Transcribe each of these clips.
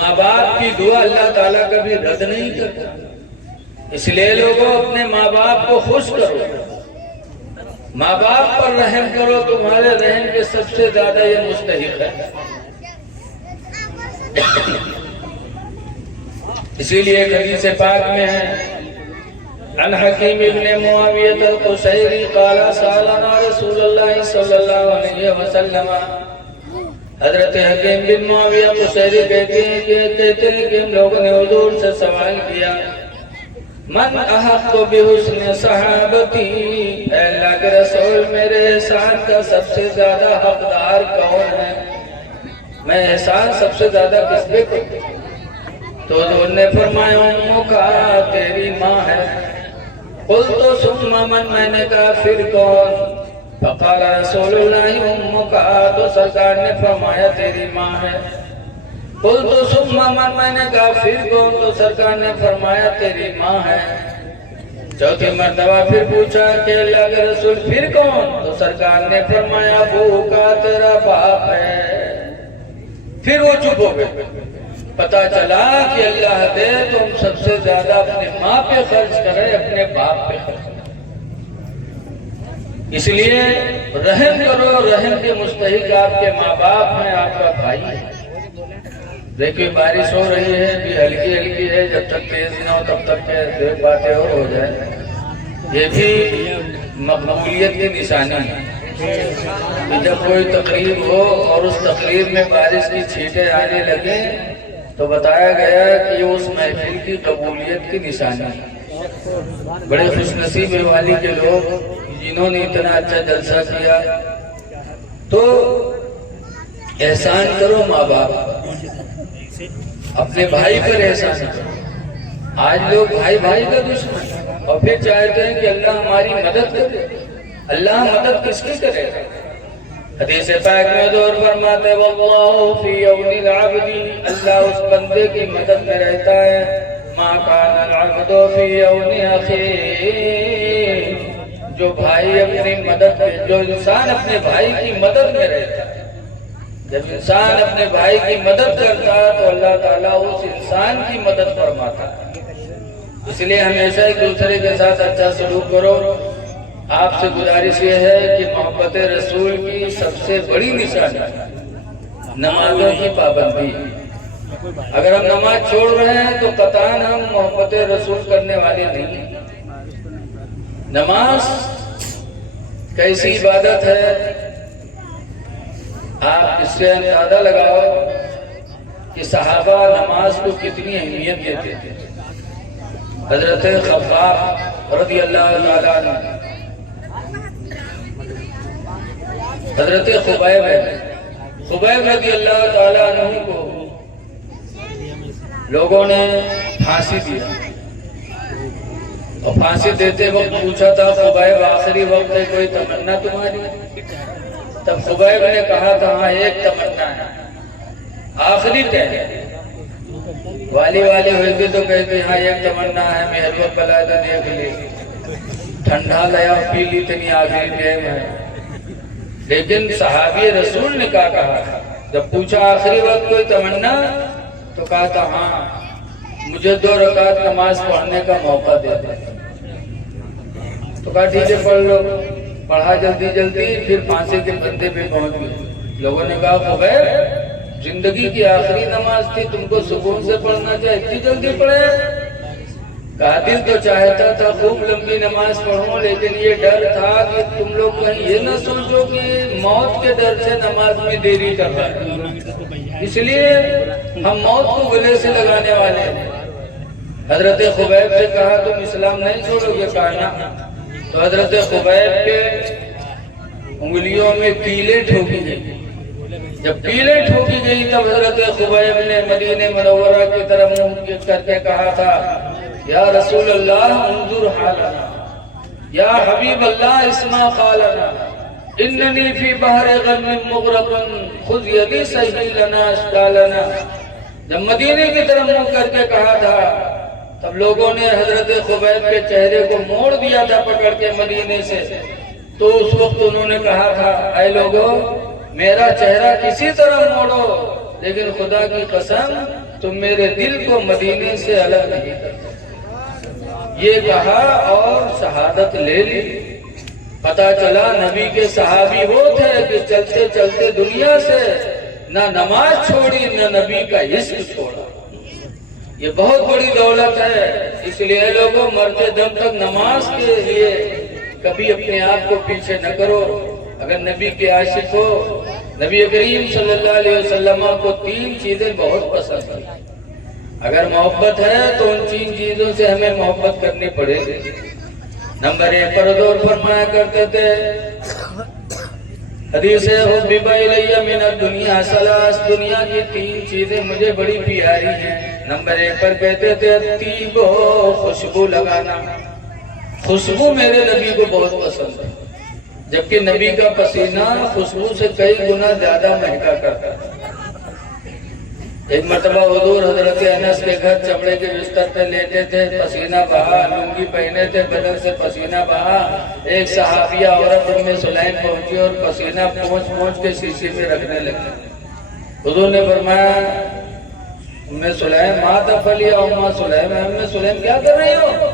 ماں باپ کی دعا اللہ تعالیٰ کبھی رد نہیں کرتا، اس لیے لوگوں اپنے ماں باپ کو خوش کرو، ماں باپ پر رحم کرو، تمہارے رحم کے سب سے زیادہ یہ مستحق ہے۔ اسی لیے حدیث پاک میں ہے عن حکیم ابن معاویہ القشیری قال سألنا رسول اللہ صلی اللہ علیہ وسلم، حضرت حکیم بن معاویہ قشیری کہتے ہیں کہ ہم لوگوں نے حضور سے سوال کیا، من احق بحسن صحابتی، اے اللہ کے رسول میرے احسان کا سب سے زیادہ حقدار کون ہے، میں احسان سب سے زیادہ کس پہ کروں؟ تو حضور نے فرمایا امک، تیری ماں ہے۔ قلت ثم من، میں نے کہا پھر کون؟ فقال رسول اللہ امک، تو سرکار نے فرمایا تیری ماں ہے۔ قلت ثم من، میں نے کہا پھر کون؟ تو سرکار نے فرمایا تیری ماں ہے۔ چوتھی مرتبہ پھر پوچھا کہ اللہ کے رسول پھر کون؟ تو سرکار نے فرمایا ابوک، تیرا باپ ہے۔ پھر وہ چپ ہو گئے۔ پتا چلا کہ اللہ دے تم سب سے زیادہ اپنے ماں پہ خرچ کرے، اپنے باپ پہ خرچ کرے۔ اس لیے رحم کرو، رحم کے مستحق آپ کے ماں باپ ہیں، آپ کا بھائی ہے۔ دیکھیے بارش ہو رہی ہے، بھی ہلکی ہلکی ہے، جب تک تیز نہ ہو تب تک کہ باتیں اور ہو جائیں، یہ بھی مقبولیت کی نشانی ہے۔ جب کوئی تقریب ہو اور اس تقریب میں بارش کی چھینٹیں آنے لگیں تو بتایا گیا کہ یہ اس محفل کی قبولیت کی نشانی ہے۔ بڑے خوش نصیب والی کے لوگ جنہوں نے اتنا اچھا جلسہ کیا۔ تو احسان کرو ماں باپ، اپنے بھائی پر احسان کرو۔ آج لوگ بھائی بھائی کا دشمن، اور پھر چاہتے ہیں کہ اللہ ہماری مدد کرے۔ اللہ مدد کس کی کرے گا؟ حدیث پاک میں حضور فرماتے واللہ فی عون العبد، اللہ اس بندے کی مدد میں رہتا ہے ما کان العبد فی عون اخیہ، جو بھائی اپنی مدد میں، جو انسان اپنے بھائی کی مدد میں رہتا ہے۔ جب انسان اپنے بھائی کی مدد کرتا ہے تو اللہ تعالیٰ اس انسان کی مدد فرماتا ہے۔ اس لیے ہمیشہ ایک دوسرے کے ساتھ اچھا سلوک کرو۔ آپ سے گزارش یہ ہے کہ محبت رسول کی سب سے بڑی نشانی نمازوں کی پابندی۔ اگر ہم نماز چھوڑ رہے ہیں تو قطعاً ہم محبت رسول کرنے والے نہیں ہیں۔ نماز کیسی عبادت ہے، آپ اس سے اندازہ لگاؤ کہ صحابہ نماز کو کتنی اہمیت دیتے تھے۔ حضرت خباب رضی اللہ تعالیٰ عنہ، حضرت خبیب رضی اللہ تعالیٰ عنہ کو لوگوں نے پھانسی دیا، اور پھانسی دیتے وقت پوچھا تھا خبیب آخری وقت ہے کوئی تمنا تمہاری؟ تب خبیب نے کہا تھا ہاں ایک تمنا ہے، آخری ہے۔ والی ہوئے تو کہتے ہاں ایک تمنا ہے، میں حلوہ قلعہ دیکھ لی، ٹھنڈا لیا پی لی، اتنی آخری ٹائم ہے۔ لیکن صحابی رسول نے کہا جب پوچھا آخری وقت کوئی تمنا، تو کہا تھا ہاں مجھے 2 رکعت نماز پڑھنے کا موقع دے دے۔ تو کہا ٹھیک ہے پڑھ لو۔ پڑھا جلدی، پھر پھانسی کے بندے پہ پہنچ گئے۔ لوگوں نے کہا خبیب زندگی کی آخری نماز تھی، تم کو سکون سے پڑھنا چاہے، اتنی جلدی پڑھے؟ کہا دل تو چاہتا تھا خوب لمبی نماز پڑھوں، لیکن یہ ڈر تھا کہ تم لوگ کہیں یہ نہ سوچو کہ موت کے ڈر سے نماز میں دیری کر رہا ہے، اس لیے ہم موت کو گلے سے لگانے والے ہیں۔ حضرت خبیب سے کہا تم اسلام نہیں چھوڑو گے؟ کہا نا۔ تو حضرت خبیب کے انگلیوں میں کیلیں ٹھوکی گئی۔ جب کیلیں ٹھوکی گئی تب حضرت خبیب نے مدینہ منورہ کی طرف منہ کر کے کہا تھا یا رسول اللہ انظر حالنا، یا حبیب اللہ اسمع قالنا، اننی فی بحر غم مغرق خذ یدی سہیل لنا اشکالنا۔ جب مدینے کی طرف منہ کر کے کہا تھا تب لوگوں نے حضرت خبیب کے چہرے کو موڑ دیا تھا پکڑ کے مدینے سے۔ تو اس وقت انہوں نے کہا تھا اے لوگوں میرا چہرہ کسی طرح موڑو، لیکن خدا کی قسم تم میرے دل کو مدینے سے الگ نہیں کرتے۔ یہ کہا اور شہادت لے لی۔ پتہ چلا نبی کے صحابی وہ تھے کہ چلتے چلتے دنیا سے نہ نماز چھوڑی نہ نبی کا عشق چھوڑا۔ یہ بہت بڑی دولت ہے، اس لیے لوگوں مرتے دم تک نماز کے لیے کبھی اپنے آپ کو پیچھے نہ کرو۔ اگر نبی کے عاشق ہو، نبی کریم صلی اللہ علیہ وسلم کو 3 چیزیں بہت پسند ہیں۔ اگر محبت ہے تو ان 3 چیزوں سے ہمیں محبت کرنی پڑے گی۔ نمبر 1 پر حضور فرمایا کرتے تھے، حدیث ہے حبب الی من الدنیا ثلاث، دنیا کی 3 چیزیں مجھے بڑی پیاری ہیں۔ نمبر 1 پر کہتے تھے طیب و خوشبو لگانا، خوشبو میرے نبی کو بہت پسند ہے، جبکہ نبی کا پسینہ خوشبو سے کئی گنا زیادہ مہکا کرتا ہے۔ ایک مرتبہ حضور حضرت انس کے گھر چمڑے کے بستر پہ لیٹے تھے، پسینہ بہا، لنگی پہنے تھے، بدن سے پسینہ بہا۔ ایک صحابیہ عورت ام سلیم پہنچی اور پسینہ پہنچ پہنچ کے شیشے میں رکھنے لگی۔ حضور نے فرمایا ام سلیم ما تفعلی ام سلیم، ام سلیم کیا کر رہی ہو؟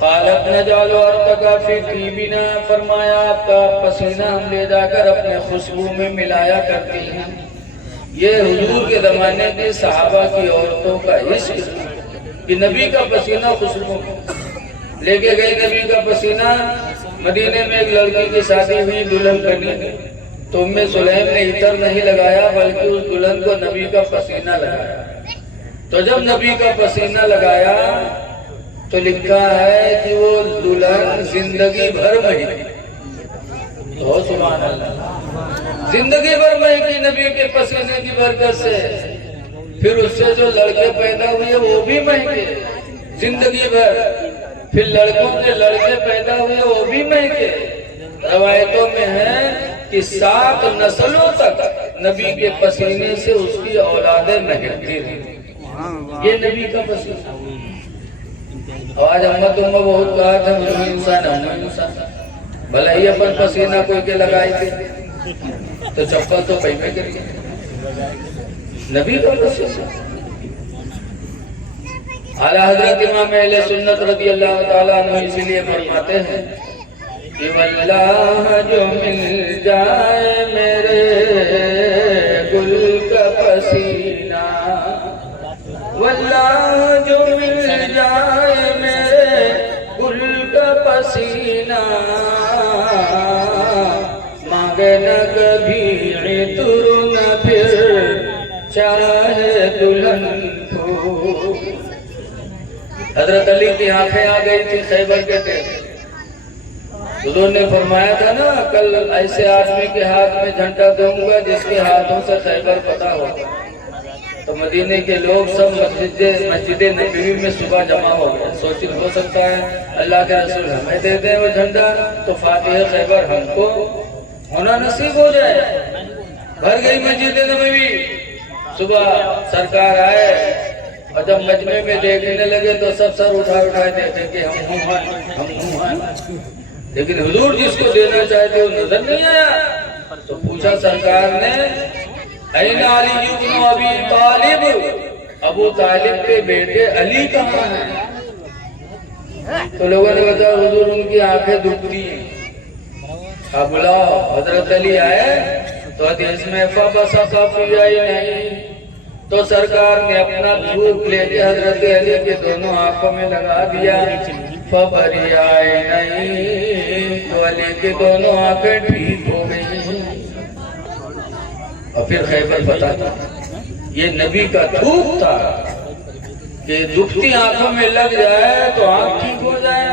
قالت نجعل ارتقا فی طیبنا، فرمایا آپ کا پسینہ ہم لے جا کر اپنے خوشبو میں ملایا کرتی ہیں۔ یہ حضور کے زمانے کے صحابہ کی عورتوں کا عشق کہ نبی کا پسینہ خوشبو لے کے گئی۔ نبی کا پسینہ مدینے میں ایک لڑکی کی شادی ہوئی، دلہن بنی، تو ام سلیم نے عطر نہیں لگایا بلکہ اس دلہن کو نبی کا پسینہ لگایا۔ تو جب نبی کا پسینہ لگایا تو لکھا ہے کہ وہ دلہن زندگی بھر مہکی۔ تو سبحان اللہ، زندگی بھر مہکی نبی کے پسینے کی برکت سے۔ پھر اس سے جو لڑکے پیدا ہوئے وہ بھی مہکے زندگی بھر، پھر لڑکوں کے لڑکے پیدا ہوئے وہ بھی مہکے۔ روایتوں میں ہے کہ 7 نسلوں تک نبی کے پسینے سے اس کی اولادیں مہکتی رہی۔ یہ نبی کا پسینہ۔ آج امت بہت کہا تھا ہم انسان، بھلا ہی اپن پسینہ کوئی کے لگائی تھی تو چپل تو پہ میں گر گئی۔ نبی کا پسینہ۔ اعلیٰ حضرت امام اہل سنت رضی اللہ تعالیٰ عنہ اسی لیے فرماتے ہیں کہ واللہ جو مل جائے میرے گل کا پسینہ، واللہ جو مل جائے میرے گل کا پسینہ، مانگے نہ کبھی عطر نہ پھر چاہے دلہن کو۔ حضرت علی کی آنکھیں آ گئی تھی خیبر کے ٹیم۔ حضور نے فرمایا تھا نا کل ایسے آدمی کے ہاتھ میں جھنڈا دوں گا جس کے ہاتھوں سے خیبر فتح ہوگا۔ تو مدینے کے لوگ سب مسجد نبوی میں صبح جمع ہو گئے۔ سوچ ہو سکتا ہے اللہ کے رسول ہمیں دے دیں وہ جھنڈا تو فاتح خیبر ہم کو ہونا نصیب ہو جائے۔ بھر گئی مسجد نبوی۔ صبح سرکار آئے اور جب مجمع میں دیکھنے لگے تو سب سر اٹھائے دیکھتے کہ ہم ہیں، لیکن حضور جس کو دینا چاہتے وہ نظر نہیں آیا۔ تو پوچھا سرکار نے این علی ابن ابی طالب، ابو طالب کے بیٹے علی کہاں ہیں؟ تو لوگوں نے بتایا حضور ان کی آنکھیں دکھتی ہیں۔ اب بلاؤ۔ حضرت علی آئے تو حدیث میں فَبَصَقَ فِي عَيْنَيْهِ، تو سرکار نے اپنا دھوپ لے کے حضرت علی کے دونوں آنکھوں میں لگا دیا۔ فَبَرِئَ عَيْنَيْهِ، تو علی کے دونوں آنکھیں ٹھیک ہو گئی۔ اور پھر خیبر فتح تھا۔ یہ نبی کا دھوپ تھا کہ دکھتی آنکھوں میں لگ جائے تو آنکھ ٹھیک ہو جائے۔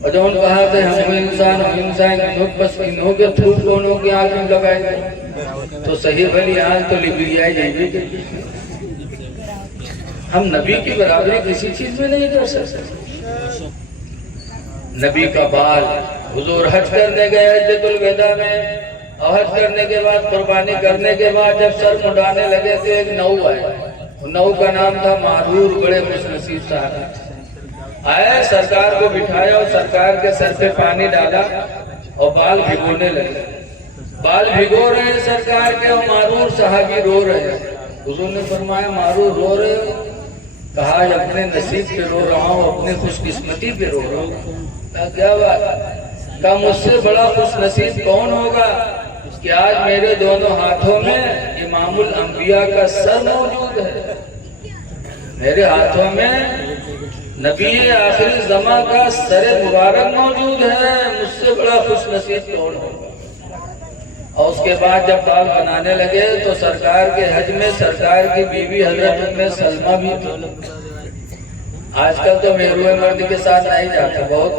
اور جب ان کہا تھے ہم انسان بس انہوں کے دھوپ کونوں کی آنکھ میں لگائے گئے تو صحیح بھلی آنکھ تو لبریائی جائے گی۔ ہم نبی کی برابری کسی چیز میں نہیں کر سکتے۔ نبی کا بال، حضور حج کرنے گئے حجۃ الوداع میں، اور حج کرنے کے بعد قربانی کرنے کے بعد جب سر مڈانے لگے تو ایک نو آئے، نو کا نام تھا مارور، بڑے خوش نصیب صاحب آئے، سرکار کو بٹھایا اور سرکار کے سر پہ پانی ڈالا اور بال بھگونے لگے۔ بال بھگو رہے ہیں سرکار کے اور مارور صحابی رو رہے ہیں۔ حضور نے فرمایا معروف رو رہے ہو؟ کہا اپنے نصیب پہ رو رہا ہوں، اپنے خوش قسمتی پہ رو رہا ہوں۔ کہا کیا بات؟ کہا مجھ سے بڑا خوش نصیب کون ہوگا کہ آج میرے دونوں ہاتھوں میں امام الانبیاء کا سر موجود ہے، میرے ہاتھوں میں نبی آخری زمان کا سر مبارک موجود ہے، مجھ سے بڑا خوش نصیب کون ہوگا؟ اور اس کے بعد جب بال بنانے لگے تو سرکار کے حج میں سرکار کی بیوی حضرت ام سلمہ بھی تھی۔ آج کل تو مہروے مرد کے ساتھ نہیں جاتے، بہت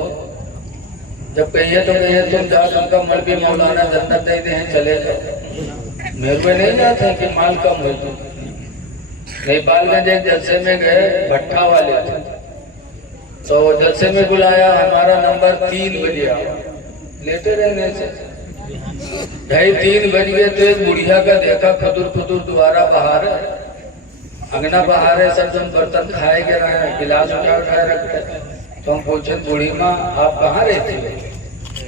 جب کہیے تو کہیے تم جا، تم کا مل بھی مولانا جنت دے دیں چلے جاؤ، مہروے نہیں جاتے کہ مال کم ہو تو۔ نیپال میں ایک جلسے میں گئے، بھٹا والے تھے، تو جلسے میں بلایا، ہمارا نمبر 3 بجے آؤ، لیتے رہنے سے 2:30 بج گئے تو ایک بڑھیا کا دیکھا کھدر کھدر دوبارہ باہر ہے، انگنا باہر ہے، سب جن برتن کھائے گے رہے ہیں، گلاس اٹھائے رکھتے ہیں۔ تو ہم پوچھیں بوڑھی ماں آپ کہاں رہتی ہو؟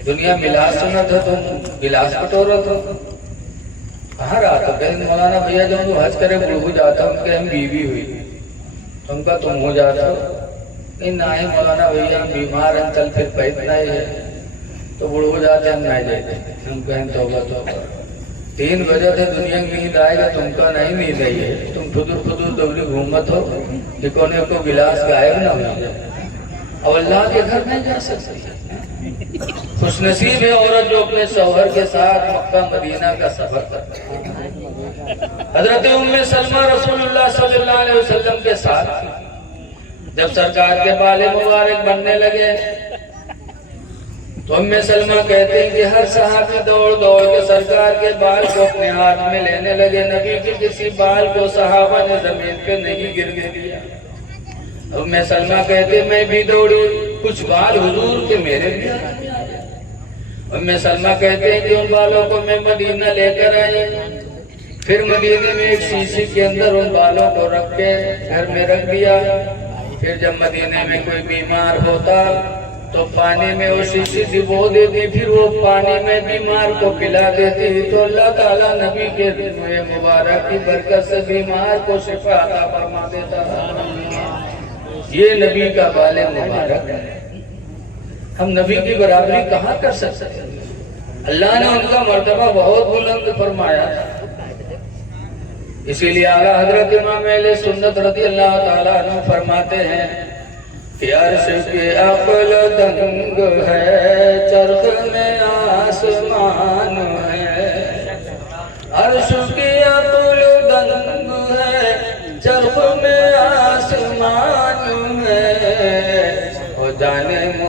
دنیا ملاس سنا تھا، تم گلاس پٹورا تھا، کہاں رہا تھا؟ کہ مولانا بھیا جب وہ حج کرے بڑھو جاتا ہوں کہ ہم بیوی ہوئی، تم کا تم ہو جاتا ہو؟ نہ ہی مولانا بھیا ہم بیمار ہیں، چل پھر پیدنا ہی ہے، تو بڑھو جاتے ہم نہیں جاتے، ہم کہیں توبہ توبہ، 3 بجے تھے دنیا میں نیند آئے گا، تم کا نہیں نیند آئی ہے، تم خدر خدر دوبلی گھومت ہو کہ کونے کو گلاس غائب نہ ہو جائے، اور اللہ کے گھر نہیں جا سکتے۔ خوش نصیب ہے عورت جو اپنے شوہر کے ساتھ مکہ مدینہ کا سفر کرتی ہے۔ حضرت ام سلمہ رسول اللہ صلی اللہ علیہ وسلم کے ساتھ جب سرکار کے بال مبارک بننے لگے تو ام سلمہ کہتے ہیں کہ ہر صحابی دوڑ دوڑ کے سرکار کے بال کو اپنے ہاتھ میں لینے لگے، نبی کے کسی بال کو صحابہ نے زمین پہ نہیں گرنے دیا۔ ام سلمہ کہتے میں بھی دوڑی، کچھ بال حضور کے میرے بھی آ گئے۔ ام سلمہ کہتے ہیں کہ ان بالوں کو میں مدینہ لے کر آئی، پھر مدینے میں ایک شیشے کے اندر ان بالوں کو رکھ کے گھر میں رکھ دیا، پھر جب مدینے میں کوئی بیمار ہوتا تو پانی میں وہ شیشی ڈبو دیتی، پھر وہ پانی میں بیمار کو پلا دیتی، تو اللہ تعالیٰ نبی کے روئے مبارک کی برکت سے بیمار کو شفا عطا فرما دیتا۔ یہ نبی کا بال مبارک ہے، ہم نبی کی برابری کہاں کر سکتے ہیں؟ اللہ نے ان کا مرتبہ بہت بلند فرمایا تھا۔ اسی لیے اعلیٰ حضرت امام اہل سنت رضی اللہ تعالیٰ عنہ فرماتے ہیں کہ عرش کی عقل دنگ ہے، چرخ میں آسمان ہے، عرش کی عقل دنگ ہے، چرخ میں آسمان ہے، وہ جانے